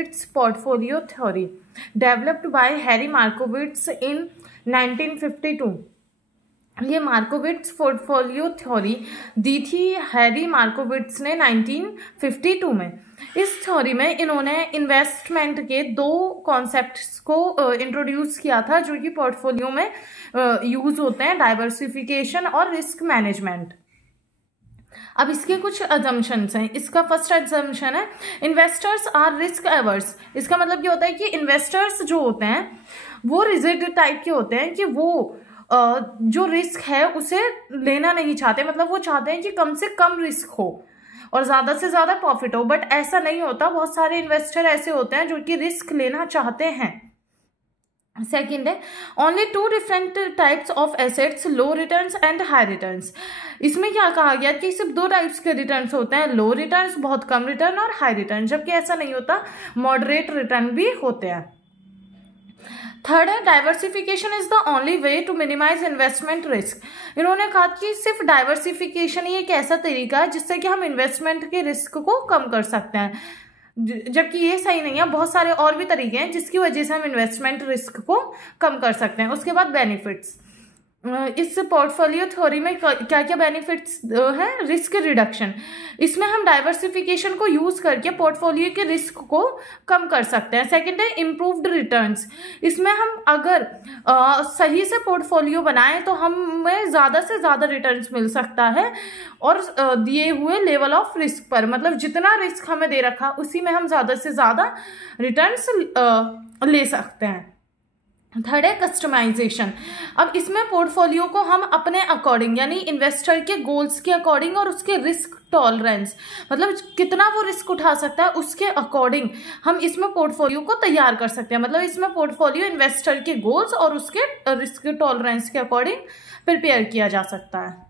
मार्कोविट्स portfolio theory developed by Harry Markowitz in 1952। ये मार्कोविट्स portfolio theory दी थी Harry मार्कोविट्स ने 1952 में। इस थ्योरी में इन्होंने इन्वेस्टमेंट के दो कॉन्सेप्ट्स को इंट्रोड्यूस किया था जो कि पोर्टफोलियो में यूज होते हैं, डाइवर्सिफिकेशन और रिस्क मैनेजमेंट। अब इसके कुछ अजम्पशंस हैं। इसका फर्स्ट अजम्पशन है इन्वेस्टर्स आर रिस्क एवर्स। इसका मतलब क्या होता है कि इन्वेस्टर्स जो होते हैं वो रिजिड टाइप के होते हैं कि वो जो रिस्क है उसे लेना नहीं चाहते, मतलब वो चाहते हैं कि कम से कम रिस्क हो और ज्यादा से ज्यादा प्रॉफिट हो। बट ऐसा नहीं होता, बहुत सारे इन्वेस्टर ऐसे होते हैं जो कि रिस्क लेना चाहते हैं। सेकेंड है only two different types of assets, low returns and high returns. इसमें क्या कहा गया कि सिर्फ दो टाइप्स के रिटर्न्स होते हैं, लो रिटर्न्स बहुत कम रिटर्न और हाई रिटर्न, जबकि ऐसा नहीं होता, मॉडरेट रिटर्न भी होते हैं। थर्ड है diversification is the only way to minimize investment risk. इन्होंने कहा कि सिर्फ डाइवर्सिफिकेशन ही एक ऐसा तरीका है जिससे कि हम इन्वेस्टमेंट के रिस्क को कम कर सकते हैं, जबकि ये सही नहीं है। बहुत सारे और भी तरीके हैं जिसकी वजह से हम इन्वेस्टमेंट रिस्क को कम कर सकते हैं। उसके बाद बेनिफिट्स, इस पोर्टफोलियो थ्योरी में क्या क्या बेनिफिट्स हैं? रिस्क रिडक्शन, इसमें हम डाइवर्सिफिकेशन को यूज करके पोर्टफोलियो के रिस्क को कम कर सकते हैं। सेकंड है इम्प्रूव्ड रिटर्न्स, इसमें हम अगर सही से पोर्टफोलियो बनाएं तो हमें ज्यादा से ज्यादा रिटर्न्स मिल सकता है और दिए हुए लेवल ऑफ रिस्क पर, मतलब जितना रिस्क हमें दे रखा उसी में हम ज्यादा से ज्यादा रिटर्न्स ले सकते हैं। थर्ड है कस्टमाइजेशन, अब इसमें पोर्टफोलियो को हम अपने अकॉर्डिंग यानी इन्वेस्टर के गोल्स के अकॉर्डिंग और उसके रिस्क टॉलरेंस, मतलब कितना वो रिस्क उठा सकता है उसके अकॉर्डिंग हम इसमें पोर्टफोलियो को तैयार कर सकते हैं। मतलब इसमें पोर्टफोलियो इन्वेस्टर के गोल्स और उसके रिस्क टॉलरेंस के अकॉर्डिंग प्रिपेयर किया जा सकता है।